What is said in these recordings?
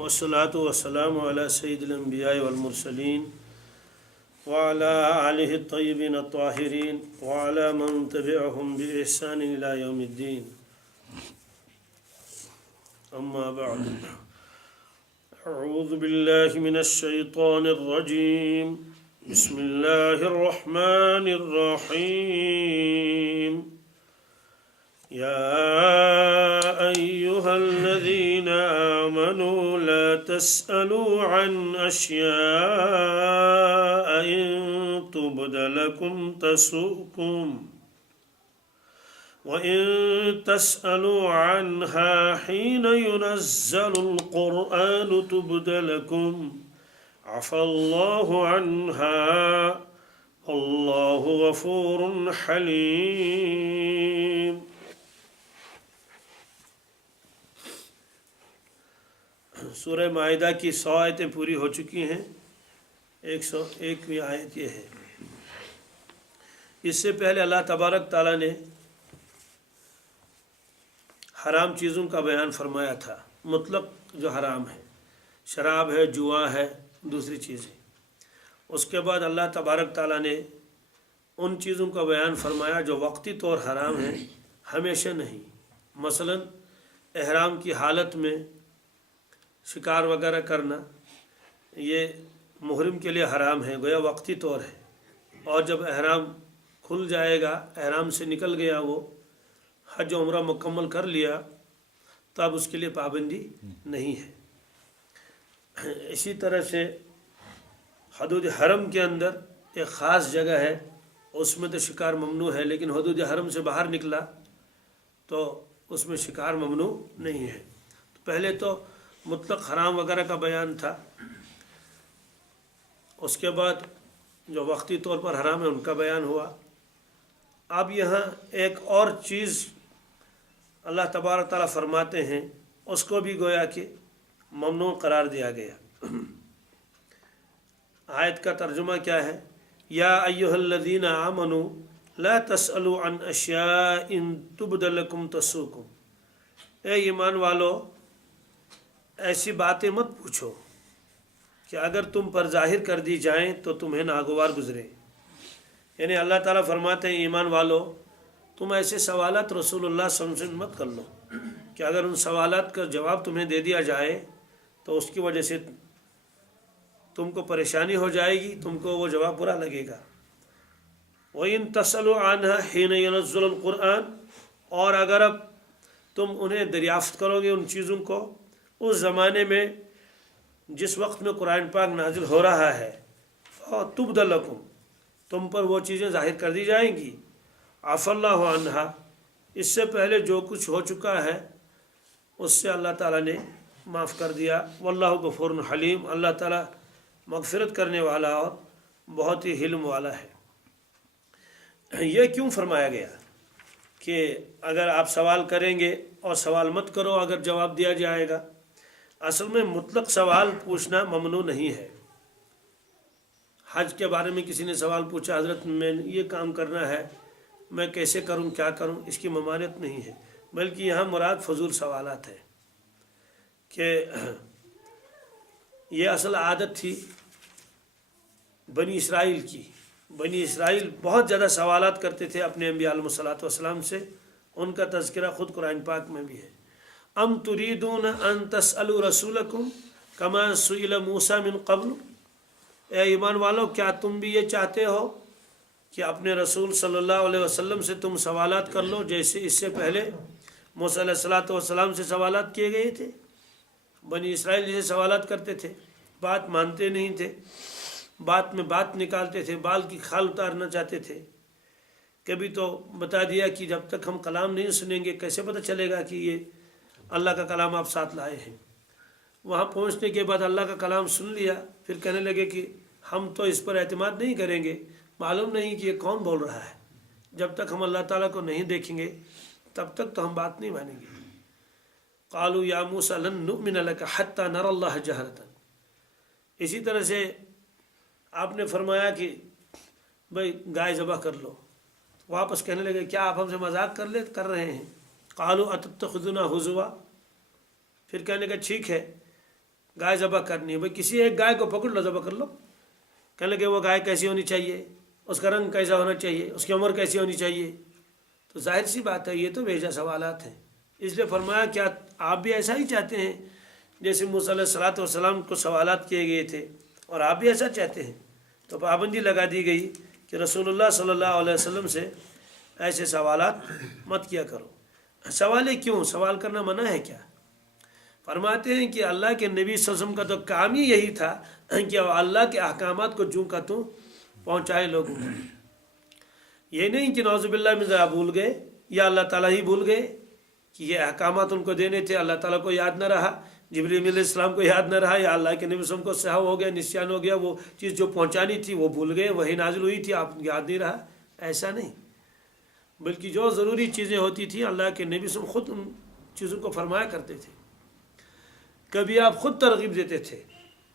والصلاة والسلام على سيد الأنبياء والمرسلين وعلى آله الطيبين الطاهرين وعلى من تبعهم بإحسان إلى يوم الدين. أما بعد، أعوذ بالله من الشيطان الرجيم. بسم الله الرحمن الرحيم. يا أيها الذين آمنوا لا تسألوا عن أشياء إن تبد لكم تسؤكم وإن تسألوا عنها حين ينزل القرآن تبد لكم عفى الله عنها والله غفور حليم. سورہ مائدہ کی 100 آیتیں پوری ہو چکی ہیں. 101ویں آیت یہ ہے. اس سے پہلے اللہ تبارک تعالیٰ نے حرام چیزوں کا بیان فرمایا تھا، مطلق جو حرام ہے، شراب ہے، جوا ہے، دوسری چیزیں. اس کے بعد اللہ تبارک تعالیٰ نے ان چیزوں کا بیان فرمایا جو وقتی طور حرام ہیں، ہمیشہ نہیں. مثلا احرام کی حالت میں شکار وغیرہ کرنا یہ محرم کے لیے حرام ہے، گویا وقتی طور ہے. اور جب احرام کھل جائے گا، احرام سے نکل گیا، وہ حج و عمرہ مکمل کر لیا، تو اب اس کے لیے پابندی نہیں ہے. اسی طرح سے حدود حرم کے اندر ایک خاص جگہ ہے، اس میں تو شکار ممنوع ہے، لیکن حدود حرم سے باہر نکلا تو اس میں شکار ممنوع نہیں ہے. تو پہلے تو مطلق حرام وغیرہ کا بیان تھا، اس کے بعد جو وقتی طور پر حرام ہے ان کا بیان ہوا. اب یہاں ایک اور چیز اللہ تبارک تعالیٰ فرماتے ہیں، اس کو بھی گویا کہ ممنوع قرار دیا گیا. آیت کا ترجمہ کیا ہے؟ یا ایھا الذین آمنوا لا تسألوا عن اشیاء ان تبد لکم تسؤکم. اے ایمان والو، ایسی باتیں مت پوچھو کہ اگر تم پر ظاہر کر دی جائیں تو تمہیں ناگوار گزرے. یعنی اللہ تعالیٰ فرماتے ہیں ایمان والو، تم ایسے سوالات رسول اللہ صلی اللہ علیہ وسلم مت کر لو کہ اگر ان سوالات کا جواب تمہیں دے دیا جائے تو اس کی وجہ سے تم کو پریشانی ہو جائے گی، تم کو وہ جواب برا لگے گا. وَإِن تَسْأَلُوا عَنْهَا حِينَ يُنَزَّلُ الْقُرْآنُ، اور اگر اب تم انہیں دریافت کرو گے ان چیزوں کو اس زمانے میں جس وقت میں قرآن پاک نازل ہو رہا ہے، تُبْدَ لَكُمْ، تم پر وہ چیزیں ظاہر کر دی جائیں گی. عَفَى اللَّهُ عَنْهَا، اس سے پہلے جو کچھ ہو چکا ہے اس سے اللہ تعالیٰ نے معاف کر دیا. واللہ غفور حلیم، اللہ تعالیٰ مغفرت کرنے والا اور بہت ہی حلم والا ہے. یہ کیوں فرمایا گیا کہ اگر آپ سوال کریں گے اور سوال مت کرو اگر جواب دیا جائے گا؟ اصل میں مطلق سوال پوچھنا ممنوع نہیں ہے. حج کے بارے میں کسی نے سوال پوچھا، حضرت میں یہ کام کرنا ہے، میں کیسے کروں، کیا کروں، اس کی ممانعت نہیں ہے، بلکہ یہاں مراد فضول سوالات ہے کہ یہ اصل عادت تھی بنی اسرائیل کی. بنی اسرائیل بہت زیادہ سوالات کرتے تھے اپنے انبیاء علیہ الصلوۃ والسلام سے. ان کا تذکرہ خود قرآن پاک میں بھی ہے. ام تريدون ان تسألوا رسولکم کما سئل موسیٰ من قبل. اے ایمان والو، کیا تم بھی یہ چاہتے ہو کہ اپنے رسول صلی اللہ علیہ وسلم سے تم سوالات کر لو جیسے اس سے پہلے موسیٰ علیہ الصلوۃ والسلام سے سوالات کیے گئے تھے؟ بنی اسرائیل جیسے سوالات کرتے تھے، بات مانتے نہیں تھے، بات میں بات نکالتے تھے، بال کی کھال اتارنا چاہتے تھے. کبھی تو بتا دیا کہ جب تک ہم کلام نہیں سنیں گے کیسے پتہ چلے گا کہ یہ اللہ کا کلام آپ ساتھ لائے ہیں. وہاں پہنچنے کے بعد اللہ کا کلام سن لیا، پھر کہنے لگے کہ ہم تو اس پر اعتماد نہیں کریں گے، معلوم نہیں کہ یہ کون بول رہا ہے. جب تک ہم اللہ تعالیٰ کو نہیں دیکھیں گے تب تک تو ہم بات نہیں مانیں گے. قالوا یا موسیٰ لن نؤمن لک حتی نری اللہ جہرۃ. اسی طرح سے آپ نے فرمایا کہ بھائی گائے ذبح کر لو. واپس کہنے لگے کیا آپ ہم سے مذاق کر رہے ہیں؟ قالوا اتتخذنا ہزوا. پھر کہنے کا ٹھیک ہے گائے ذبح کرنی ہے، بھائی کسی ایک گائے کو پکڑ لو ذبح کر لو. کہنے لگے وہ گائے کیسی ہونی چاہیے، اس کا رنگ کیسا ہونا چاہیے، اس کی عمر کیسی ہونی چاہیے. تو ظاہر سی بات ہے یہ تو بھیجا سوالات ہیں. اس لیے فرمایا کیا آپ بھی ایسا ہی چاہتے ہیں جیسے موسیٰ علیہ الصلوۃ والسلام کو سوالات کیے گئے تھے، اور آپ بھی ایسا چاہتے ہیں؟ تو پابندی لگا دی گئی کہ رسول اللہ صلی اللہ علیہ وسلم سے ایسے سوالات مت کیا کرو. سوال کیوں؟ سوال کرنا منع ہے کیا؟ فرماتے ہیں کہ اللہ کے نبی صلی اللہ علیہ وسلم کا تو کام ہی یہی تھا کہ اللہ کے احکامات کو جوں کا توں پہنچائے لوگوں کو. یہ نہیں کہ نعوذ باللہ من ذالک بھول گئے یا اللہ تعالیٰ ہی بھول گئے کہ یہ احکامات ان کو دینے تھے، اللہ تعالیٰ کو یاد نہ رہا، جبرائیل علیہ السلام کو یاد نہ رہا، یا اللہ کے نبی صلی اللہ علیہ وسلم کو سہو ہو گیا، نسیان ہو گیا، وہ چیز جو پہنچانی تھی وہ بھول گئے، وہی نازل ہوئی تھی آپ یاد نہیں رہا. ایسا نہیں، بلکہ جو ضروری چیزیں ہوتی تھیں اللہ کے نبی صلی اللہ علیہ وسلم خود ان چیزوں کو فرمایا کرتے تھے. کبھی آپ خود ترغیب دیتے تھے،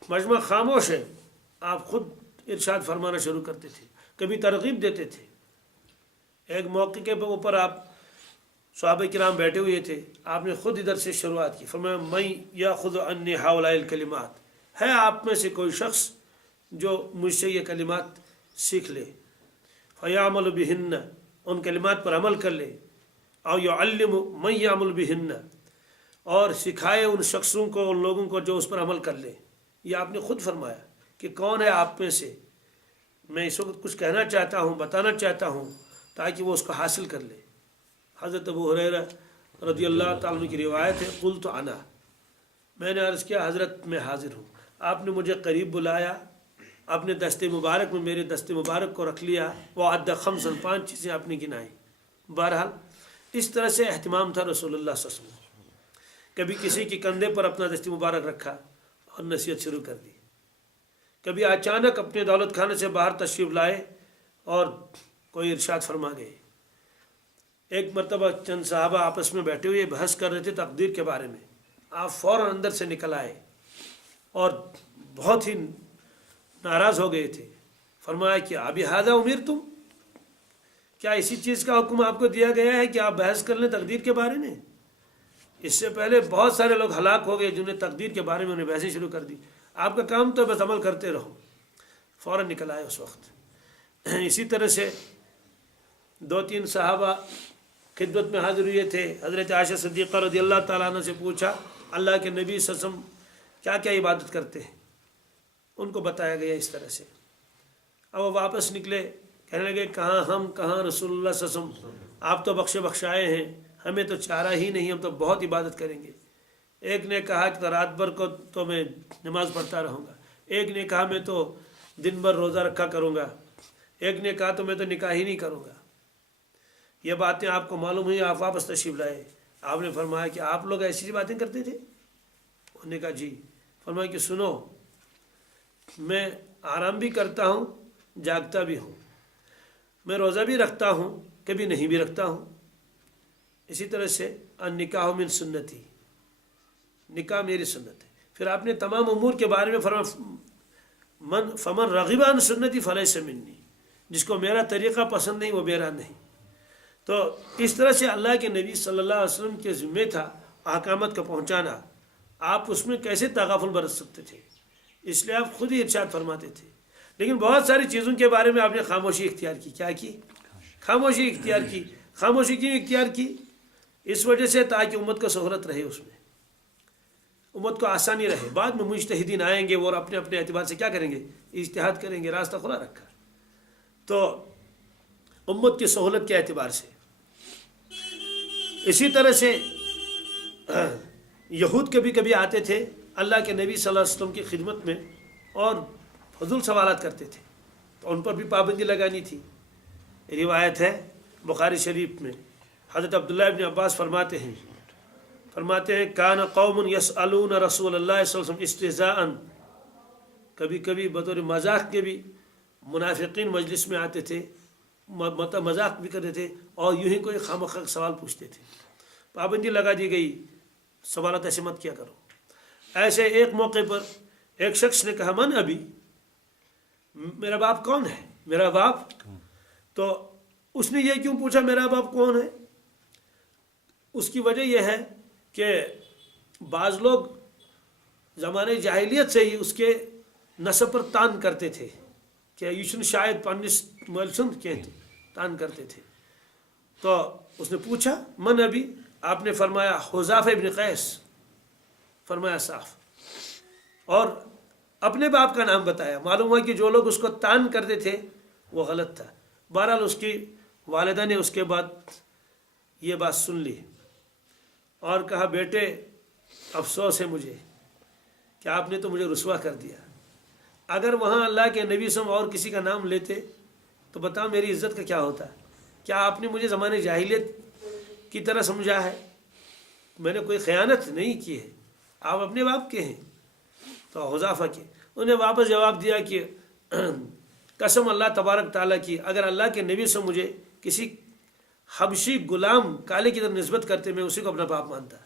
مجمع خاموش ہے، آپ خود ارشاد فرمانا شروع کرتے تھے، کبھی ترغیب دیتے تھے. ایک موقع کے اوپر آپ صحابہ کرام بیٹھے ہوئے تھے، آپ نے خود ادھر سے شروعات کی، فرمایا میں یاخذ عنی ہؤلاء الکلمات، ہے آپ میں سے کوئی شخص جو مجھ سے یہ کلمات سیکھ لے، فیعمل بہن، ان کلمات پر عمل کر لے، او یعلم من یعمل بہن، اور سکھائے ان شخصوں کو، ان لوگوں کو جو اس پر عمل کر لے. یہ آپ نے خود فرمایا کہ کون ہے آپ میں سے، میں اس وقت کچھ کہنا چاہتا ہوں، بتانا چاہتا ہوں تاکہ وہ اس کو حاصل کر لے. حضرت ابو ہریرہ رضی اللہ تعالیٰ عنہ کی روایت ہے، قلت انا، میں نے عرض کیا حضرت میں حاضر ہوں، آپ نے مجھے قریب بلایا، اپنے دست مبارک میں میرے دست مبارک کو رکھ لیا، وعد خمسا، 5 چیزیں آپ نے گنائی. بہرحال اس طرح سے اہتمام تھا رسول اللہ صلی اللہ علیہ وسلم. کبھی کسی کے کندھے پر اپنا دست مبارک رکھا اور نصیحت شروع کر دی، کبھی اچانک اپنے دولت خانے سے باہر تشریف لائے اور کوئی ارشاد فرما گئے. ایک مرتبہ چند صحابہ آپس میں بیٹھے ہوئے بحث کر رہے تھے تقدیر کے بارے میں، آپ فوراً اندر سے نکل آئے اور بہت ہی ناراض ہو گئے تھے. فرمایا کہ ابی ھذا امرتم، کیا اسی چیز کا حکم آپ کو دیا گیا ہے کہ آپ بحث کر لیں تقدیر کے بارے میں؟ اس سے پہلے بہت سارے لوگ ہلاک ہو گئے جنہیں تقدیر کے بارے میں انہیں بحثیں شروع کر دی، آپ کا کام تو بس عمل کرتے رہو. فوراً نکل آئے اس وقت. اسی طرح سے 2-3 صحابہ خدمت میں حاضر ہوئے تھے. حضرت عائشہ صدیقہ رضی اللہ تعالیٰ عنہ سے پوچھا اللہ کے نبی صلی اللہ علیہ وسلم کیا کیا عبادت کرتے ہیں، ان کو بتایا گیا اس طرح سے. اب وہ واپس نکلے، کہنے لگے کہاں ہم، کہاں رسول اللہ صلی اللہ علیہ وسلم، آپ تو بخشائے ہیں، ہمیں تو چارہ ہی نہیں، ہم تو بہت عبادت کریں گے. ایک نے کہا کہ رات بھر کو تو میں نماز پڑھتا رہوں گا، ایک نے کہا میں تو دن بھر روزہ رکھا کروں گا، ایک نے کہا تو میں تو نکاح ہی نہیں کروں گا. یہ باتیں آپ کو معلوم ہوئی، آپ واپس تشریف لائے. آپ نے فرمایا کہ آپ لوگ ایسی باتیں کرتے تھے؟ انہوں نے کہا جی. فرمایا کہ سنو، میں آرام بھی کرتا ہوں، جاگتا بھی ہوں، میں روزہ بھی رکھتا ہوں، کبھی نہیں بھی رکھتا ہوں. اسی طرح سے النکاح من سنتی، نکاح میری سنت ہے. پھر آپ نے تمام امور کے بارے میں فرمایا فمن رغب عن سنتی فلیس منی، جس کو میرا طریقہ پسند نہیں وہ میرا نہیں. تو اس طرح سے اللہ کے نبی صلی اللہ علیہ وسلم کے ذمہ تھا احکامات کا پہنچانا. آپ اس میں کیسے تغافل برت سکتے تھے؟ اس لیے آپ خود ہی ارشاد فرماتے تھے. لیکن بہت ساری چیزوں کے بارے میں آپ نے خاموشی اختیار کی. کیا کی؟ خاموشی اختیار کی. خاموشی کیوں اختیار کی؟ اس وجہ سے تاکہ امت کو سہولت رہے، اس میں امت کو آسانی رہے. بعد میں مجتہدین آئیں گے اور اپنے اپنے اعتبار سے کیا کریں گے؟ اجتہاد کریں گے. راستہ کھلا رکھا. تو امت کی سہولت کے اعتبار سے. اسی طرح سے یہود کبھی کبھی آتے تھے اللہ کے نبی صلی اللہ علیہ وسلم کی خدمت میں اور فضول سوالات کرتے تھے، تو ان پر بھی پابندی لگانی تھی. روایت ہے بخاری شریف میں، حضرت عبداللہ ابن عباس فرماتے ہیں کان قوم یسألون رسول اللہ صلی اللہ علیہ وسلم استہزاءً، کبھی کبھی بطور مذاق کے بھی منافقین مجلس میں آتے تھے، مذاق بھی کرتے تھے اور یوں ہی کوئی خامخواہ سوال پوچھتے تھے. پابندی لگا دی گئی، سوالات ایسے مت کیا کرو. ایسے ایک موقع پر ایک شخص نے کہا من ابھی، میرا باپ کون ہے؟ میرا باپ. تو اس نے یہ کیوں پوچھا میرا باپ کون ہے؟ اس کی وجہ یہ ہے کہ بعض لوگ زمانے جاہلیت سے ہی اس کے نسب پر تان کرتے تھے کہ یہ چھن شاید پنس مل سند کی تان کرتے تھے. تو اس نے پوچھا من ابھی؟ آپ نے فرمایا حذیفہ ابن قیس. فرمایا صاف، اور اپنے باپ کا نام بتایا. معلوم ہوا کہ جو لوگ اس کو تان کرتے تھے وہ غلط تھا. بہرحال اس کی والدہ نے اس کے بعد یہ بات سن لی اور کہا بیٹے افسوس ہے مجھے کہ آپ نے تو مجھے رسوا کر دیا. اگر وہاں اللہ کے نبی صلی اللہ علیہ وسلم اور کسی کا نام لیتے تو بتاؤ میری عزت کا کیا ہوتا. کیا آپ نے مجھے زمانے جاہلیت کی طرح سمجھا ہے؟ میں نے کوئی خیانت نہیں کی ہے، آپ اپنے باپ کے ہیں. تو حذیفہ کے انہوں نے واپس جواب دیا کہ قسم اللہ تبارک تعالیٰ کی، اگر اللہ کے نبی سے مجھے کسی حبشی غلام کالے کی طرف نسبت کرتے میں اسی کو اپنا باپ مانتا.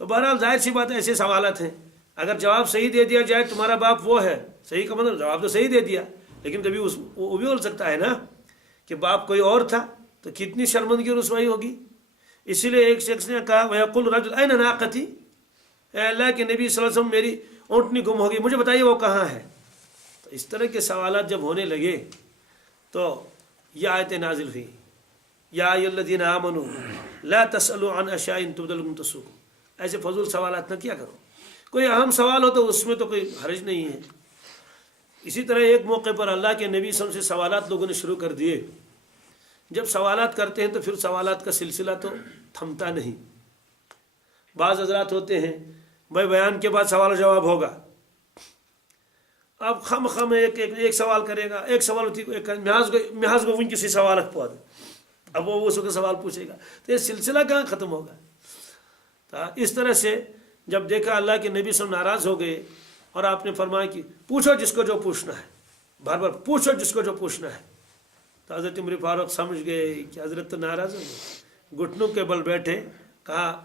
تو بہرحال ظاہر سی بات ہے ایسے سوالات ہیں. اگر جواب صحیح دے دیا جائے تمہارا باپ وہ ہے، صحیح کا مطلب جواب تو صحیح دے دیا، لیکن کبھی وہ بھی ہو سکتا ہے نا کہ باپ کوئی اور تھا، تو کتنی شرمندگی اور رسوائی ہوگی. اسی لیے ایک شخص نے کہا وَيَقُولُ رَجُلٌ أَيْنَ نَاقَتِي، اے اللہ کے نبی صلی اللہ علیہ وسلم میری اونٹنی گم ہوگی، مجھے بتائیے وہ کہاں ہے. تو اس طرح کے سوالات جب ہونے لگے تو یہ آیتیں نازل ہوئی یا ایھا الذین آمنوا لا تسألوا عن اشیاء تبد لکم تسؤکم. ایسے فضول سوالات نہ کیا کرو. کوئی اہم سوال ہو تو اس میں تو کوئی حرج نہیں ہے. اسی طرح ایک موقع پر اللہ کے نبی صلی اللہ علیہ وسلم سے سوالات لوگوں نے شروع کر دیے. جب سوالات کرتے ہیں تو پھر سوالات کا سلسلہ تو تھمتا نہیں. بعض حضرات ہوتے ہیں بھائی بیان کے بعد سوال و جواب ہوگا، اب خم ایک سوال کرے گا، ایک سوال محاذ گو کسی سوال پود اب وہ اس کا سوال پوچھے گا، تو یہ سلسلہ کہاں ختم ہوگا. تو اس طرح سے جب دیکھا اللہ کے نبی صلی اللہ علیہ وسلم ناراض ہو گئے اور آپ نے فرمایا کہ پوچھو جس کو جو پوچھنا ہے، بار بار پوچھو جس کو جو پوچھنا ہے. تو حضرت عمر فاروق سمجھ گئے کہ حضرت تو ناراض ہو گئے، گھٹنوں کے بل بیٹھے، کہا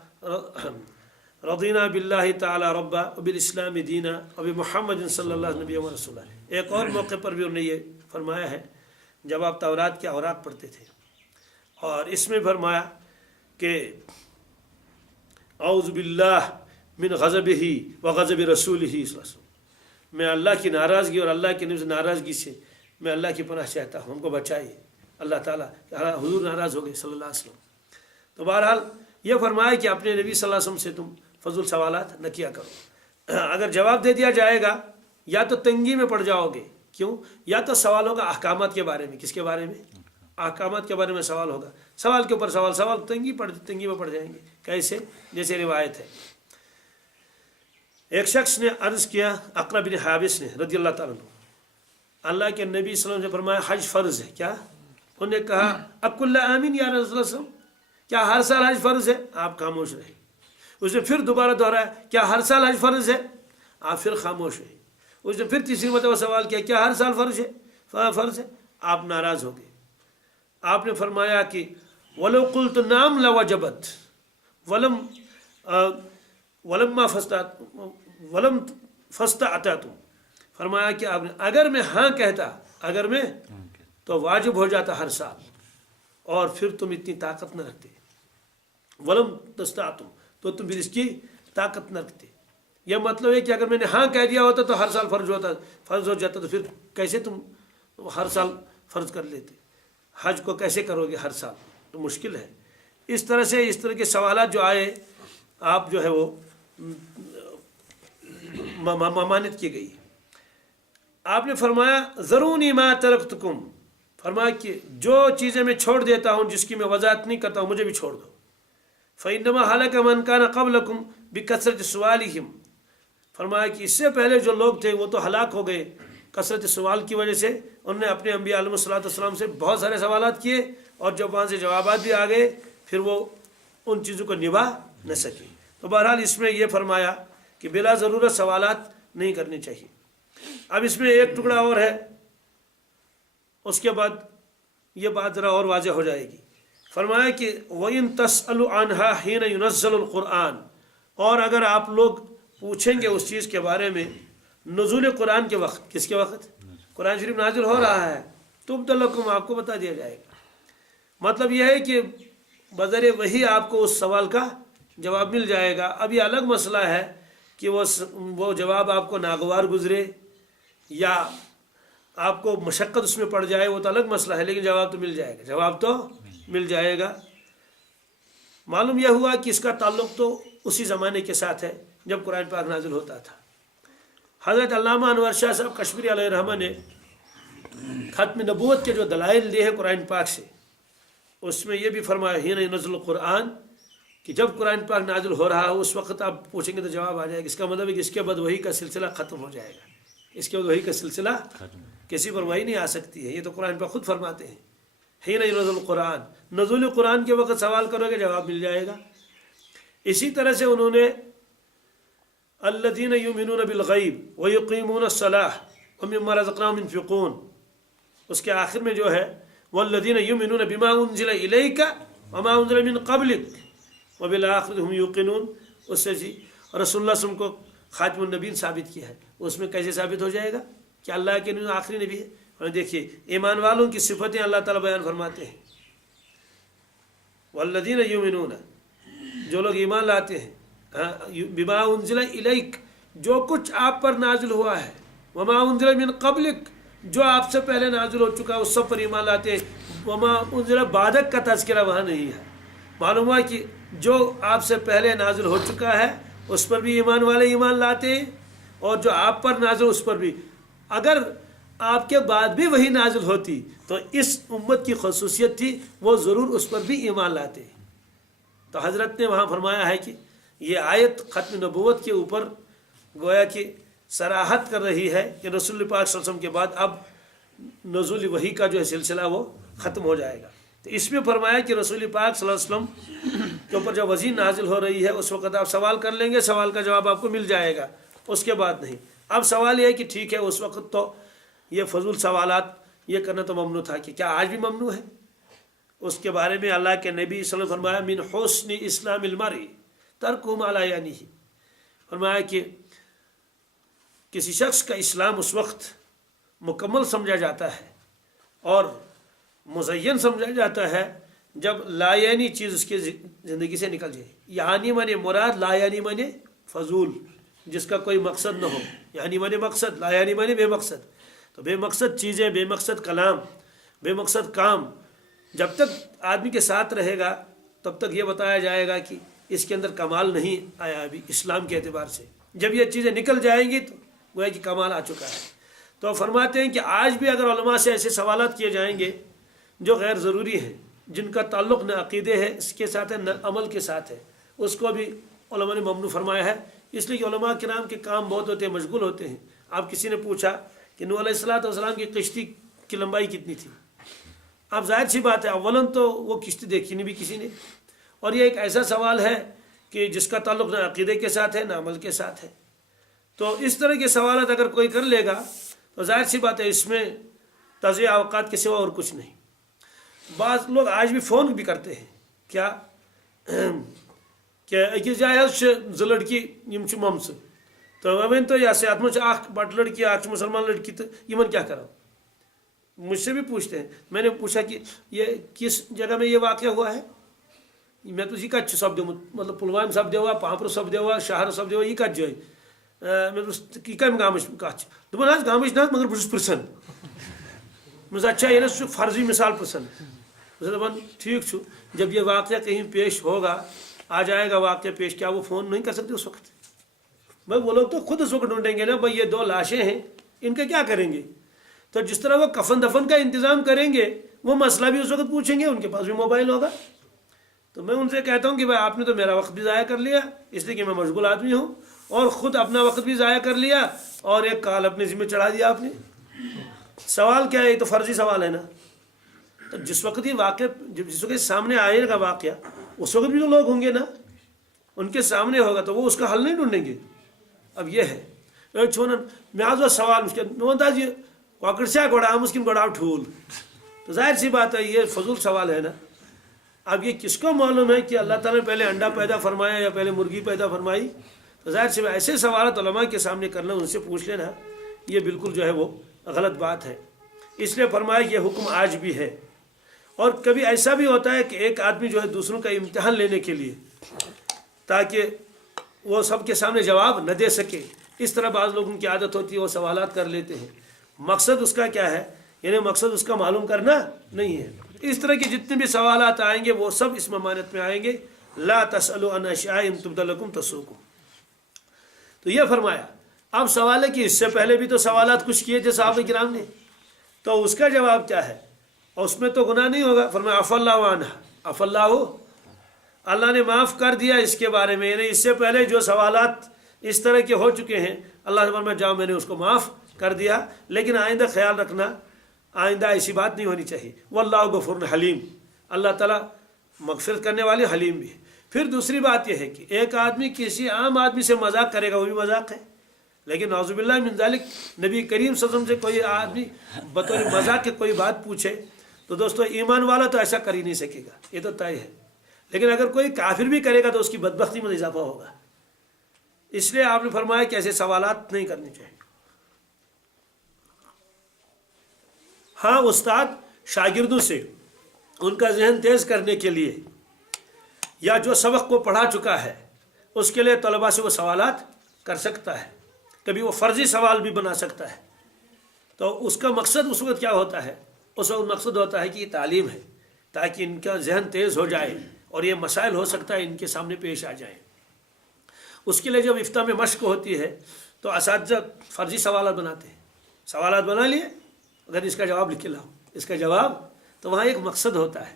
رضینا باللہ تعالی ربا وبالاسلام دینا وبمحمد صلی اللہ علیہ نبی و رسولہ. ایک اور موقع پر بھی انہوں نے یہ فرمایا ہے جب آپ تورات کے اوراق پڑھتے تھے، اور اس میں فرمایا کہ اعوذ باللہ من غضبہ وغضب رسولہ صلی اللہ علیہ وسلم. میں اللہ کی ناراضگی اور اللہ کے نبی سے ناراضگی سے میں اللہ کی پناہ چاہتا ہوں، ہم کو بچائیے. اللہ تعالیٰ حضور ناراض ہو گئے صلی اللہ علیہ وسلم. تو بہرحال یہ فرمایا کہ اپنے نبی صلی اللہ علیہ وسلم سے تم فضول سوالات نہ کیا کرو. اگر جواب دے دیا جائے گا یا تو تنگی میں پڑ جاؤ گے. کیوں؟ یا تو سوال ہوگا احکامات کے بارے میں. کس کے بارے میں؟ احکامات کے بارے میں سوال ہوگا. سوال کے اوپر سوال تنگی میں پڑ جائیں گے. کیسے؟ جیسے روایت ہے ایک شخص نے عرض کیا اقرا بن حابس نے رضی اللہ تعالیٰ عنہ، اللہ کے نبی صلی اللہ علیہ وسلم نے فرمایا حج فرض ہے کیا؟ انہوں نے کہا اکل آمین یا رسول اللہ، کیا ہر سال حج فرض ہے؟ آپ خاموش رہے. اس نے پھر دوبارہ دہرایا کیا ہر سال حج فرض ہے؟ آپ پھر خاموش رہے. اس نے پھر تیسری مرتبہ سوال کیا کیا ہر سال فرض ہے؟ آپ ناراض ہو گئے. آپ نے فرمایا کہ وَلَوْ قُلْتُ نَعَمْ لَوَجَبَتْ وَلَمْ فَاسْتَطَعْتُمْ. فرمایا کہ آپ نے اگر میں ہاں کہتا، اگر میں تو واجب ہو جاتا ہر سال، اور پھر تم اتنی طاقت نہ رکھتے. وَلَمْ تَسْتَطِعْتُمْ، تو تم پھر اس کی طاقت نہ رکھتے. یہ مطلب ہے کہ اگر میں نے ہاں کہہ دیا ہوتا تو ہر سال فرض ہو جاتا، تو پھر کیسے تم ہر سال فرض کر لیتے؟ حج کو کیسے کرو گے ہر سال؟ تو مشکل ہے. اس طرح کے سوالات جو آئے، آپ جو ہے وہ ممانعت کی گئی. آپ نے فرمایا ذرونی ما ترکتکم، فرمایا کہ جو چیزیں میں چھوڑ دیتا ہوں جس کی میں وضاحت نہیں کرتا ہوں مجھے بھی چھوڑ دو. فإنما هلك من كان قبلكم بكثرة سؤالهم. فرمایا کہ اس سے پہلے جو لوگ تھے وہ تو ہلاک ہو گئے کثرت سوال کی وجہ سے. انہوں نے اپنے انبیاء علیہ السلام سے بہت سارے سوالات کیے، اور جب وہاں سے جوابات بھی آ گئے پھر وہ ان چیزوں کو نبھا نہ سکے. تو بہرحال اس میں یہ فرمایا کہ بلا ضرورت سوالات نہیں کرنے چاہیے. اب اس میں ایک ٹکڑا اور ہے، اس کے بعد یہ بات ذرا اور واضح ہو جائے گی. فرمایا کہ وَإِن تَسْأَلُ عَنْهَا حِينَ يُنَزَّلُ الْقُرْآنِ، اور اگر آپ لوگ پوچھیں گے اس چیز کے بارے میں نزول قرآن کے وقت. کس کے وقت؟ قرآن شریف نازل ہو رہا ہے، تُبْدَ لَكُمْ، آپ کو بتا دیا جائے گا. مطلب یہ ہے کہ بذریعہ وہی آپ کو اس سوال کا جواب مل جائے گا. اب یہ الگ مسئلہ ہے کہ وہ جواب آپ کو ناگوار گزرے یا آپ کو مشقت اس میں پڑ جائے وہ تو الگ مسئلہ ہے، لیکن جواب تو مل جائے گا، جواب تو مل جائے گا۔ معلوم یہ ہوا کہ اس کا تعلق تو اسی زمانے کے ساتھ ہے جب قرآن پاک نازل ہوتا تھا۔ حضرت علامہ انور شاہ صاحب کشمیری علیہ رحمہ نے ختم نبوت کے جو دلائل دیے ہیں قرآن پاک سے، اس میں یہ بھی فرمایا حین نزل القرآن کہ جب قرآن پاک نازل ہو رہا ہو اس وقت آپ پوچھیں گے تو جواب آ جائے گا۔ اس کا مطلب ہے کہ اس کے بعد وحی کا سلسلہ ختم ہو جائے گا، اس کے بعد وحی کا سلسلہ کسی پر وحی نہیں آ سکتی ہے، یہ تو قرآن پاک خود فرماتے ہیں۔ حین نزل القرآن، نزول قرآن کے وقت سوال کرو گے جواب مل جائے گا۔ اسی طرح سے انہوں نے الذین یؤمنون بالغیب ویقیمون الصلاۃ ومما رزقناہم ينفقون، اس کے آخر میں جو ہے والذین یؤمنون بما انزل الیک وما انزل من قبلک وبالآخرۃ هم یوقنون، اس سے جی رسول اللہ صلی اللہ علیہ وسلم کو خاتم النبیین ثابت کیا ہے، اس میں کیسے ثابت ہو جائے گا کہ اللہ کے نبی آخری نبی ہے؟ اور دیکھیے ایمان والوں کی صفتیں اللہ تعالیٰ بیان فرماتے ہیں، والذین یؤمنون، جو لوگ ایمان لاتے ہیں، بما انزل الیک، جو کچھ آپ پر نازل ہوا ہے، وما انزل من قبلک، جو آپ سے پہلے نازل ہو چکا ہے اس سب پر ایمان لاتے ہیں۔ وما انزل بعدک کا تذکرہ وہاں نہیں ہے، معلوم ہوا کہ جو آپ سے پہلے نازل ہو چکا ہے اس پر بھی ایمان والے ایمان لاتے ہیں، اور جو آپ پر نازل اس پر بھی۔ اگر آپ کے بعد بھی وہی نازل ہوتی تو اس امت کی خصوصیت تھی وہ ضرور اس پر بھی ایمان لاتے۔ تو حضرت نے وہاں فرمایا ہے کہ یہ آیت ختم نبوت کے اوپر گویا کہ صراحت کر رہی ہے کہ رسول پاک صلی اللہ علیہ وسلم کے بعد اب نزول وحی کا جو ہے سلسلہ وہ ختم ہو جائے گا۔ تو اس میں فرمایا کہ رسول پاک صلی اللہ علیہ وسلم کے اوپر جب وحی نازل ہو رہی ہے اس وقت آپ سوال کر لیں گے، سوال کا جواب آپ کو مل جائے گا، اس کے بعد نہیں۔ اب سوال یہ ہے کہ ٹھیک ہے اس وقت تو یہ فضول سوالات یہ کرنا تو ممنوع تھا، کہ کیا آج بھی ممنوع ہے؟ اس کے بارے میں اللہ کے نبی صلی اللہ علیہ وسلم فرمایا من حسن اسلام المرء ترکہ ما لا یعنیہ، فرمایا کہ کسی شخص کا اسلام اس وقت مکمل سمجھا جاتا ہے اور مزین سمجھا جاتا ہے جب لا یعنی چیز اس کی زندگی سے نکل جائے۔ یعنی مانے مراد، لا یعنی مانے فضول، جس کا کوئی مقصد نہ ہو، یعنی مانے مقصد، لا یعنی مانے بے مقصد۔ تو بے مقصد چیزیں، بے مقصد کلام، بے مقصد کام جب تک آدمی کے ساتھ رہے گا تب تک یہ بتایا جائے گا کہ اس کے اندر کمال نہیں آیا ابھی اسلام کے اعتبار سے۔ جب یہ چیزیں نکل جائیں گی تو گویا کہ کمال آ چکا ہے۔ تو فرماتے ہیں کہ آج بھی اگر علماء سے ایسے سوالات کیے جائیں گے جو غیر ضروری ہیں، جن کا تعلق نہ عقیدے ہے اس کے ساتھ ہے نہ عمل کے ساتھ ہے، اس کو بھی علماء نے ممنوع فرمایا ہے، اس لیے کہ علماء کرام کے کام بہت ہوتے ہیں، مشغول ہوتے ہیں۔ آپ کسی نے پوچھا کہ نوح علیہ السلام کی کشتی کی لمبائی کتنی تھی؟ اب ظاہر سی بات ہے اولاً تو وہ کشتی دیکھی نہیں بھی کسی نے، اور یہ ایک ایسا سوال ہے کہ جس کا تعلق نہ عقیدے کے ساتھ ہے نہ عمل کے ساتھ ہے۔ تو اس طرح کے سوالات اگر کوئی کر لے گا تو ظاہر سی بات ہے اس میں تضیع اوقات کے سوا اور کچھ نہیں۔ بعض لوگ آج بھی فون بھی کرتے ہیں، کیا کہ أکِس جایہِ حظ چھِ زٕ لڑکی یِم چھِ ممژٕ تو وۄنۍ ؤنۍ تو یہ سے اتھ منٛز چھِ اکھ بٹ لڑکی اکھ چھِ مسلمان لڑکی تو یِمن کیا کرو؟ مجھ سے بھی پوچھتے ہیں۔ میں نے پوچھا کہ یہ کس جگہ میں یہ واقعہ ہوا ہے؟ میں تو یہ کت سپدیومت، مطلب پلوامہ سپدیوا، پامپر سپدیوا، شہر سپدیوا، یہ کت جائے؟ میں یہ کم گامٕچ کتھ چھِ؟ دپان حظ گامٕچ نہ مگر بہٕ چھُس پرژھان۔ اچھا یہ سُہ فرضی مثال پرژھان۔ دپان ٹھیک چھُ، جب یہ واقعہ کہیں پیش ہوگا، آ جائے گا واقعہ پیش، کیا وہ فون نہیں کر سکتے اس وقت؟ بھائی وہ لوگ تو خود اس وقت ڈھونڈیں گے نا، بھائی یہ دو لاشیں ہیں ان کا کیا کریں گے؟ تو جس طرح وہ کفن دفن کا انتظام کریں گے وہ مسئلہ بھی اس وقت پوچھیں گے، ان کے پاس بھی موبائل ہوگا۔ تو میں ان سے کہتا ہوں کہ بھائی آپ نے تو میرا وقت بھی ضائع کر لیا، اس لیے کہ میں مشغول آدمی ہوں، اور خود اپنا وقت بھی ضائع کر لیا اور ایک کال اپنے ذمہ چڑھا دیا آپ نے۔ سوال کیا ہے؟ یہ تو فرضی سوال ہے نا۔ تو جس وقت یہ واقعہ، جس وقت سامنے آئے گا واقعہ، اس وقت بھی تو لوگ ہوں گے نا، ان کے سامنے ہوگا تو وہ اس کا حل نہیں ڈھونڈیں گے۔ اب یہ ہے چھونا میں آج وہ سوال مجھ کے نونداز یہ کۄکر چھا گۄڈٕ آمٕژ کِنہٕ گۄڈٕ آو ٹھوٗل؟ تو ظاہر سی بات ہے یہ فضول سوال ہے نا۔ اب یہ کس کو معلوم ہے کہ اللہ تعالیٰ نے پہلے انڈا پیدا فرمایا یا پہلے مرغی پیدا فرمائی؟ تو ظاہر سی ایسے سوالات علماء کے سامنے کرنا، ان سے پوچھ لینا، یہ بالکل جو ہے وہ غلط بات ہے۔ اس لیے فرمایا یہ حکم آج بھی ہے۔ اور کبھی ایسا بھی ہوتا ہے کہ ایک آدمی جو ہے دوسروں کا امتحان لینے کے لیے، تاکہ وہ سب کے سامنے جواب نہ دے سکے. اس طرح بعض لوگوں کی عادت ہوتی ہے وہ سوالات کر لیتے ہیں. مقصد اس کا کیا ہے؟ یعنی مقصد اس کا معلوم کرنا نہیں ہے. اس طرح کے جتنے بھی سوالات آئیں گے وہ سب اس ممانعت میں آئیں گے. لا تسألوا عن اشیاء ان تبد لکم تسؤکم. تو یہ فرمایا. اب سوال ہے کہ اس سے پہلے بھی تو سوالات کچھ کیے تھے صحابہ کرام نے، تو اس کا جواب کیا ہے؟ اور اس میں تو گناہ نہیں ہوگا. فرمایا عفا اللہ عنہ، عفا اللہ، اللہ نے معاف کر دیا اس کے بارے میں. یعنی اس سے پہلے جو سوالات اس طرح کے ہو چکے ہیں اللہ نے فرمایا جاؤ میں نے اس کو معاف کر دیا، لیکن آئندہ خیال رکھنا، آئندہ ایسی بات نہیں ہونی چاہیے. واللہ غفور حلیم، اللہ تعالیٰ مغفرت کرنے والے حلیم بھی ہے. پھر دوسری بات یہ ہے کہ ایک آدمی کسی عام آدمی سے مذاق کرے گا وہ بھی مذاق ہے، لیکن نعوذ باللہ من ذالک نبی کریم صلی اللہ علیہ وسلم سے کوئی آدمی بطور مذاق کے کوئی بات پوچھے تو دوستو ایمان والا تو ایسا کر ہی نہیں سکے گا، یہ تو طے ہے. لیکن اگر کوئی کافر بھی کرے گا تو اس کی بدبختی میں اضافہ ہوگا. اس لیے آپ نے فرمایا کہ ایسے سوالات نہیں کرنے چاہیے. ہاں استاد شاگردوں سے ان کا ذہن تیز کرنے کے لیے یا جو سبق کو پڑھا چکا ہے اس کے لیے طلباء سے وہ سوالات کر سکتا ہے. کبھی وہ فرضی سوال بھی بنا سکتا ہے. تو اس کا مقصد اس وقت کیا ہوتا ہے؟ اس وقت مقصد ہوتا ہے کہ یہ تعلیم ہے تاکہ ان کا ذہن تیز ہو جائے اور یہ مسائل ہو سکتا ہے ان کے سامنے پیش آ جائیں. اس کے لیے جب افتاء میں مشق ہوتی ہے تو اساتذہ فرضی سوالات بناتے ہیں. سوالات بنا لیے، اگر اس کا جواب لکھ کے لاؤ، اس کا جواب، تو وہاں ایک مقصد ہوتا ہے.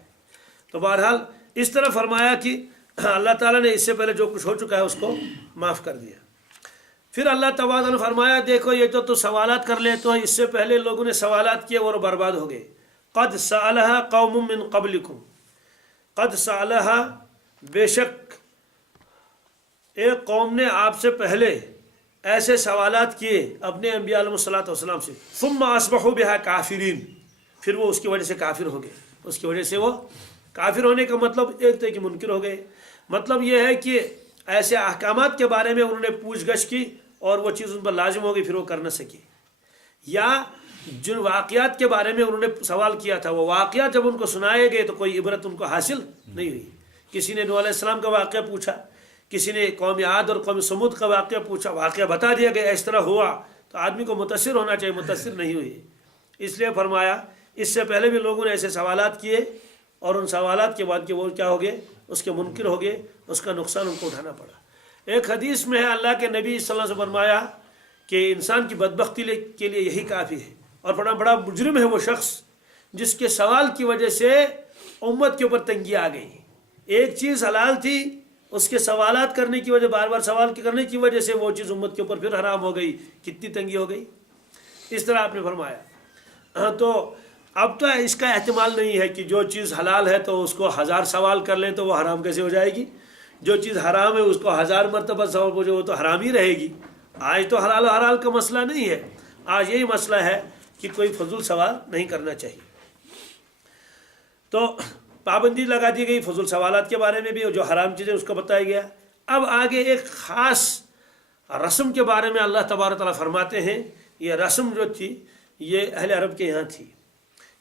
تو بہرحال اس طرح فرمایا کہ اللہ تعالیٰ نے اس سے پہلے جو کچھ ہو چکا ہے اس کو معاف کر دیا. پھر اللہ تعالیٰ نے فرمایا دیکھو یہ تو سوالات کر لے، تو اس سے پہلے لوگوں نے سوالات کیے اور برباد ہو گئے. قد سألها قوم من قبلکم، قد سألها، بے شک ایک قوم نے آپ سے پہلے ایسے سوالات کیے اپنے انبیاء علیہ السلام سے. ثم اصبحوا بها کافرین، پھر وہ اس کی وجہ سے کافر ہو گئے. اس کی وجہ سے وہ کافر ہونے کا مطلب ایک تو کہ منکر ہو گئے. مطلب یہ ہے کہ ایسے احکامات کے بارے میں انہوں نے پوچھ گچھ کی اور وہ چیز ان پر لازم ہو گئی، پھر وہ کر نہ سکے. یا جن واقعات کے بارے میں انہوں نے سوال کیا تھا وہ واقعات جب ان کو سنائے گئے تو کوئی عبرت ان کو حاصل نہیں ہوئی. کسی نے نوح علیہ السلام کا واقعہ پوچھا، کسی نے قوم عاد اور قوم سمود کا واقعہ پوچھا، واقعہ بتا دیا گیا اس طرح ہوا، تو آدمی کو متاثر ہونا چاہیے، متاثر نہیں ہوئی. اس لیے فرمایا اس سے پہلے بھی لوگوں نے ایسے سوالات کیے اور ان سوالات کے بعد کہ وہ کیا ہو گئے، اس کے منکر ہو گئے، اس کا نقصان ان کو اٹھانا پڑا. ایک حدیث میں ہے اللہ کے نبی صلی اللہ علیہ وسلم فرمایا کہ انسان کی بدبختی کے لیے یہی کافی ہے اور بڑا مجرم ہے وہ شخص جس کے سوال کی وجہ سے امت کے اوپر تنگی آ گئی. ایک چیز حلال تھی، اس کے سوالات کرنے کی وجہ، بار بار سوال کرنے کی وجہ سے وہ چیز امت کے اوپر پھر حرام ہو گئی. کتنی تنگی ہو گئی. اس طرح آپ نے فرمایا. تو اب تو اس کا احتمال نہیں ہے کہ جو چیز حلال ہے تو اس کو 1000 سوال کر لیں تو وہ حرام کیسے ہو جائے گی. جو چیز حرام ہے اس کو 1000 مرتبہ سوال پوچھے وہ تو حرام ہی رہے گی. آج تو حلال و حرام کا مسئلہ نہیں ہے، آج یہی مسئلہ ہے کہ کوئی فضول سوال نہیں کرنا چاہیے. تو پابندی لگا دی گئی فضول سوالات کے بارے میں بھی، اور جو حرام چیزیں اس کو بتایا گیا. اب آگے ایک خاص رسم کے بارے میں اللہ تبارک تعالیٰ فرماتے ہیں. یہ رسم جو تھی یہ اہل عرب کے یہاں تھی.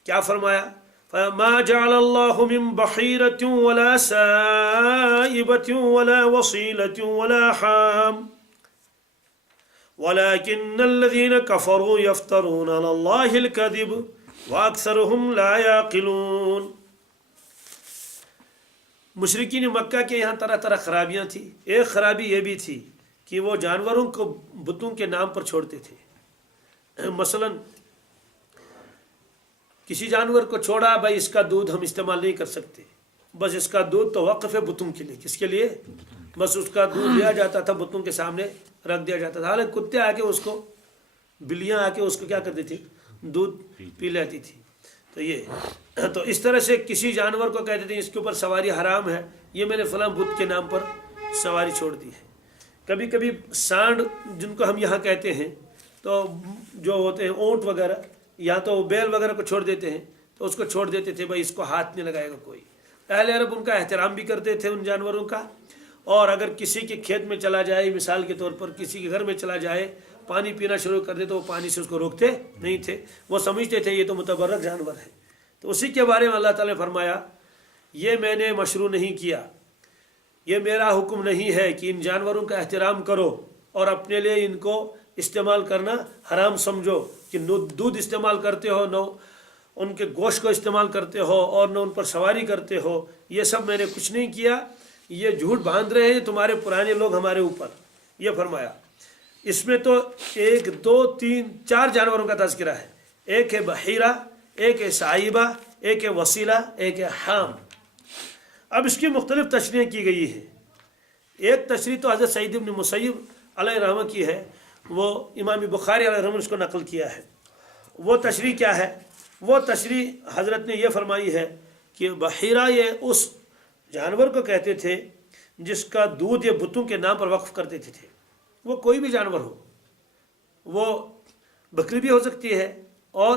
کیا فرمایا؟ فَمَا جَعَلَ اللَّهُ مِن بَحِيرَةٍ وَلَا سَائِبَةٍ وَلَا وَصِيلَةٍ وَلَا حَامٍ وَلَكِنَّ الَّذِينَ كَفَرُوا يَفْتَرُونَ عَلَى اللَّهِ الْكَذِبَ وَأَكْثَرُهُمْ لَا يَعْقِلُونَ. مشرکین مکہ کے یہاں طرح طرح خرابیاں تھیں. ایک خرابی یہ بھی تھی کہ وہ جانوروں کو بتوں کے نام پر چھوڑتے تھے. مثلا کسی جانور کو چھوڑا، بھائی اس کا دودھ ہم استعمال نہیں کر سکتے، بس اس کا دودھ تو وقف ہے بتوں کے لیے. کس کے لیے؟ بس اس کا دودھ لیا جاتا تھا، بتوں کے سامنے رکھ دیا جاتا تھا. حالانکہ کتے آ کے اس کو، بلیاں آ کے اس کو کیا کرتی تھی؟ دودھ پی لیتی تھی. تو اس طرح سے کسی جانور کو کہتے تھے اس کے اوپر سواری حرام ہے، یہ میں نے فلاں بت کے نام پر سواری چھوڑ دی ہے. کبھی کبھی سانڈ جن کو ہم یہاں کہتے ہیں، تو جو ہوتے ہیں اونٹ وغیرہ یا تو بیل وغیرہ کو چھوڑ دیتے ہیں، تو اس کو چھوڑ دیتے تھے بھائی اس کو ہاتھ نہیں لگائے گا کوئی. اہل عرب ان کا احترام بھی کرتے تھے ان جانوروں کا. اور اگر کسی کے کھیت میں چلا جائے، مثال کے طور پر کسی کے گھر میں چلا جائے، پانی پینا شروع کر دے تو وہ پانی سے اس کو روکتے نہیں تھے. وہ سمجھتے تھے یہ تو متبرک جانور ہے. تو اسی کے بارے میں اللہ تعالیٰ نے فرمایا یہ میں نے مشروع نہیں کیا، یہ میرا حکم نہیں ہے کہ ان جانوروں کا احترام کرو اور اپنے لیے ان کو استعمال کرنا حرام سمجھو، کہ دودھ استعمال کرتے ہو، نہ ان کے گوشت کو استعمال کرتے ہو اور نہ ان پر سواری کرتے ہو، یہ سب میں نے کچھ نہیں کیا، یہ جھوٹ باندھ رہے ہیں تمہارے پرانے لوگ ہمارے اوپر، یہ فرمایا۔ اس میں تو 1 2 3 4 جانوروں کا تذکرہ ہے، ایک ہے بحیرہ، ایک ہے سائبہ، ایک ہے وسیلہ، ایک ہے حام۔ اب اس کی مختلف تشریح کی گئی ہے۔ ایک تشریح تو حضرت سعید بن مسیب علیہ رحمہ کی ہے، وہ امام بخاری علیہ رحمہ اس کو نقل کیا ہے۔ وہ تشریح کیا ہے؟ وہ تشریح حضرت نے یہ فرمائی ہے کہ بحیرہ یہ اس جانور کو کہتے تھے جس کا دودھ یہ بتوں کے نام پر وقف کر دیتے تھے، وہ کوئی بھی جانور ہو، وہ بکری بھی ہو سکتی ہے اور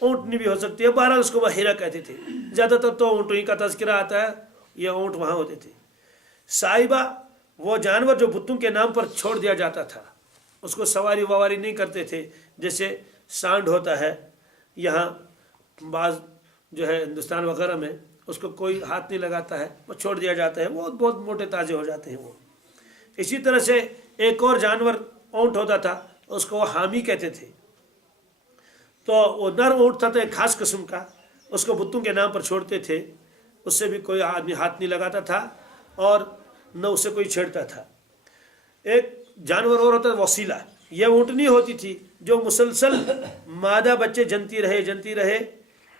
اونٹنی بھی ہو سکتی ہے، بہرحال اس کو بحیرہ کہتے تھے۔ زیادہ تر تو اونٹنی کا تذکرہ آتا ہے، یہ اونٹ وہاں ہوتے تھے۔ سائبہ وہ جانور جو بتوں کے نام پر چھوڑ دیا جاتا تھا، اس کو سواری وواری نہیں کرتے تھے، جیسے سانڈ ہوتا ہے، یہاں بعض جو ہے ہندوستان وغیرہ میں اس کو کوئی ہاتھ نہیں لگاتا ہے، وہ چھوڑ دیا جاتا ہے، وہ بہت موٹے تازے ہو جاتے ہیں وہ۔ اسی طرح سے ایک اور جانور اونٹ ہوتا تھا، اس کو وہ حامی کہتے تھے، تو وہ نر اونٹ تھا، تو ایک خاص قسم کا، اس کو بتوں کے نام پر چھوڑتے تھے، اس سے بھی کوئی آدمی ہاتھ نہیں لگاتا تھا اور نہ اسے کوئی چھیڑتا تھا۔ ایک جانور اور ہوتا ہے وسیلہ، یہ اونٹنی ہوتی تھی جو مسلسل مادہ بچے جنتی رہے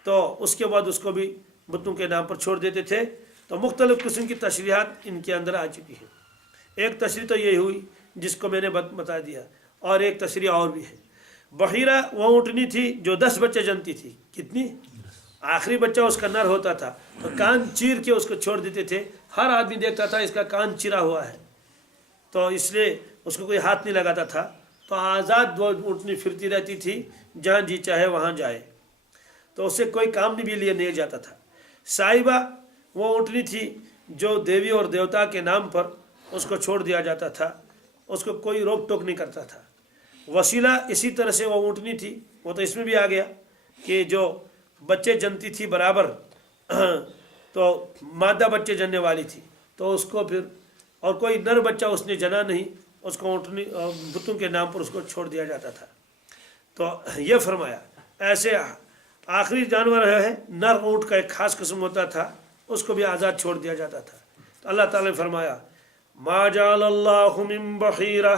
تو اس کے بعد اس کو بھی بتوں کے نام پر چھوڑ دیتے تھے۔ تو مختلف قسم کی تشریحات ان کے اندر آ چکی ہیں۔ ایک تشریح تو یہ ہوئی جس کو میں نے بتا دیا، اور ایک تشریح اور بھی ہے۔ بحیرہ وہ اونٹنی تھی جو 10 بچے جنتی تھی، کتنی؟ آخری بچہ اس کا نر ہوتا تھا تو کان چیر کے اس کو چھوڑ دیتے تھے، ہر آدمی دیکھتا تھا اس کا کان چرا ہوا ہے، تو اس لیے اس کو کوئی ہاتھ نہیں لگاتا تھا، تو آزاد وہ اونٹنی پھرتی رہتی تھی، جہاں جی چاہے وہاں جائے، تو اس سے کوئی کام بھی لیے نہیں جاتا تھا۔ سائبہ وہ اونٹنی تھی جو دیوی اور دیوتا کے نام پر اس کو چھوڑ دیا جاتا تھا، اس کو کوئی روک ٹوک نہیں کرتا تھا۔ وسیلہ اسی طرح سے وہ اونٹنی تھی، وہ تو اس میں بھی آ گیا کہ جو بچے جنتی تھی برابر، تو مادہ بچے جننے والی تھی، تو اس کو پھر اور کوئی نر بچہ اس نے جنا نہیں، اس کو اونٹنی بتوں کے نام پر اس کو چھوڑ دیا جاتا تھا۔ تو یہ فرمایا ایسے آخری جانور ہے نر اونٹ کا ایک خاص قسم ہوتا تھا، اس کو بھی آزاد چھوڑ دیا جاتا تھا۔ تو اللہ تعالیٰ نے فرمایا ما جعل اللہ من بحیرہ،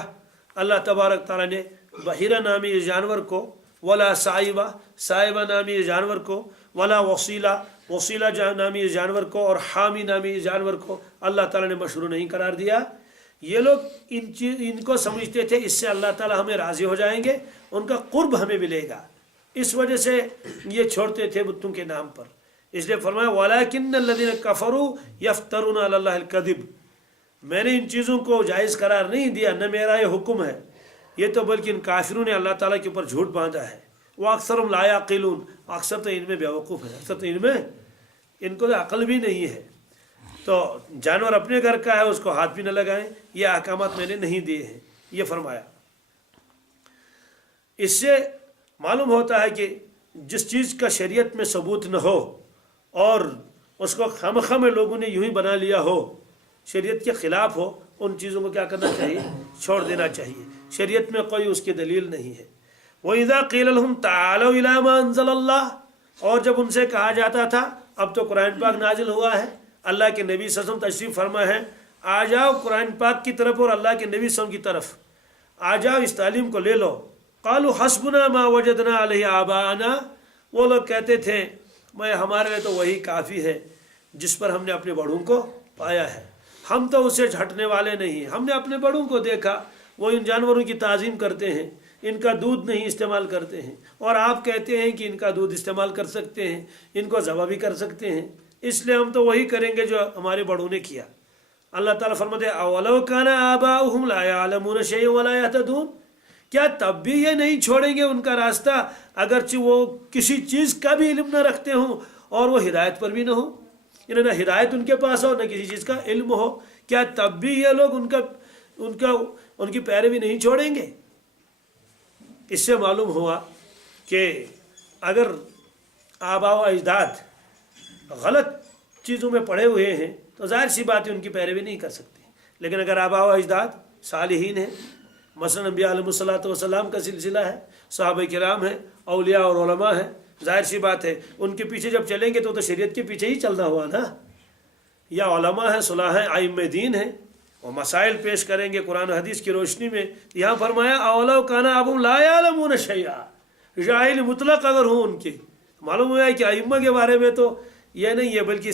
اللہ تبارک تعالیٰ نے بحیرہ نامی جانور کو، ولا سائبہ نامی جانور کو، ولا وسیلہ نامی جانور کو، اور حامی نامی جانور کو اللہ تعالیٰ نے مشروع نہیں قرار دیا۔ یہ لوگ ان کو سمجھتے تھے اس سے اللہ تعالیٰ ہمیں راضی ہو جائیں گے، ان کا قرب ہمیں ملے گا، اس وجہ سے یہ چھوڑتے تھے بتوں کے نام پر۔ اس لیے فرمایا وَلَكِنَّ الَّذِينَ كَفَرُوا يَفْتَرُونَ عَلَى اللَّهِ الْكَذِبَ، میں نے ان چیزوں کو جائز قرار نہیں دیا، نہ میرا یہ حکم ہے، یہ تو بلکہ ان کافروں نے اللہ تعالیٰ کے اوپر جھوٹ باندھا ہے۔ وَأَكْثَرُهُمْ لَا يَعْقِلُونَ، اکثر تو ان میں بیوقوف ہے، اکثر تو ان کو تو عقل بھی نہیں ہے۔ تو جانور اپنے گھر کا ہے، اس کو ہاتھ بھی نہ لگائیں، یہ احکامات میں نے نہیں دیے ہیں، یہ فرمایا۔ اس سے معلوم ہوتا ہے کہ جس چیز کا شریعت میں ثبوت نہ ہو اور اس کو خامخواہ میں لوگوں نے یوں ہی بنا لیا ہو، شریعت کے خلاف ہو، ان چیزوں کو کیا کرنا چاہیے؟ چھوڑ دینا چاہیے، شریعت میں کوئی اس کی دلیل نہیں ہے۔ وَإِذَا قِيلَ لَهُمْ تَعَالَوْا إِلَىٰ مَا أَنزَلَ اللَّهُ، اور جب ان سے کہا جاتا تھا، اب تو قرآن پاک نازل ہوا ہے، اللہ کے نبی صلی اللہ علیہ وسلم تشریف فرما ہے، آ جاؤ قرآن پاک کی طرف اور اللہ کے نبی صلی اللہ علیہ وسلم کی طرف، آ جاؤ اس تعلیم کو لے لو۔ قالوا حسبنا ما وجدنا علیہ آباءنا، وہ لوگ کہتے تھے میں ہمارے لیے تو وہی کافی ہے جس پر ہم نے اپنے بڑوں کو پایا ہے، ہم تو اسے ہٹنے والے نہیں، ہم نے اپنے بڑوں کو دیکھا وہ ان جانوروں کی تعظیم کرتے ہیں، ان کا دودھ نہیں استعمال کرتے ہیں، اور آپ کہتے ہیں کہ ان کا دودھ استعمال کر سکتے ہیں، ان کو ذبح بھی کر سکتے ہیں، اس لیے ہم تو وہی کریں گے جو ہمارے بڑوں نے کیا۔ اللہ تعالیٰ فرماتے ہیں اولو کان آباؤہم لا یعلمون شیئا ولا یہتدون، کیا تب بھی یہ نہیں چھوڑیں گے ان کا راستہ اگرچہ وہ کسی چیز کا بھی علم نہ رکھتے ہوں اور وہ ہدایت پر بھی نہ ہوں، یعنی نہ ہدایت ان کے پاس ہو نہ کسی چیز کا علم ہو، کیا تب بھی یہ لوگ ان کی پیروی نہیں چھوڑیں گے؟ اس سے معلوم ہوا کہ اگر آباء و اجداد غلط چیزوں میں پڑے ہوئے ہیں تو ظاہر سی بات ہے ان کی پیروی نہیں کر سکتے. لیکن اگر آبا و اجداد صالحین ہیں، مثلا انبیاء علیہ الصلوۃ والسلام کا سلسلہ ہے، صحابہ کرام ہیں، اولیاء اور علماء ہیں، ظاہر سی بات ہے ان کے پیچھے جب چلیں گے تو شریعت کے پیچھے ہی چلنا ہوا نا. یا علماء ہیں، صلاح ہیں، ائمہ دین ہیں، وہ مسائل پیش کریں گے قرآن و حدیث کی روشنی میں. یہاں فرمایا اولو کان ابہم لا یعلمون شیئا، جاہل مطلق اگر ہوں ان کے. معلوم ہوا ہے کہ ائمہ کے بارے میں تو یہ نہیں ہے، بلکہ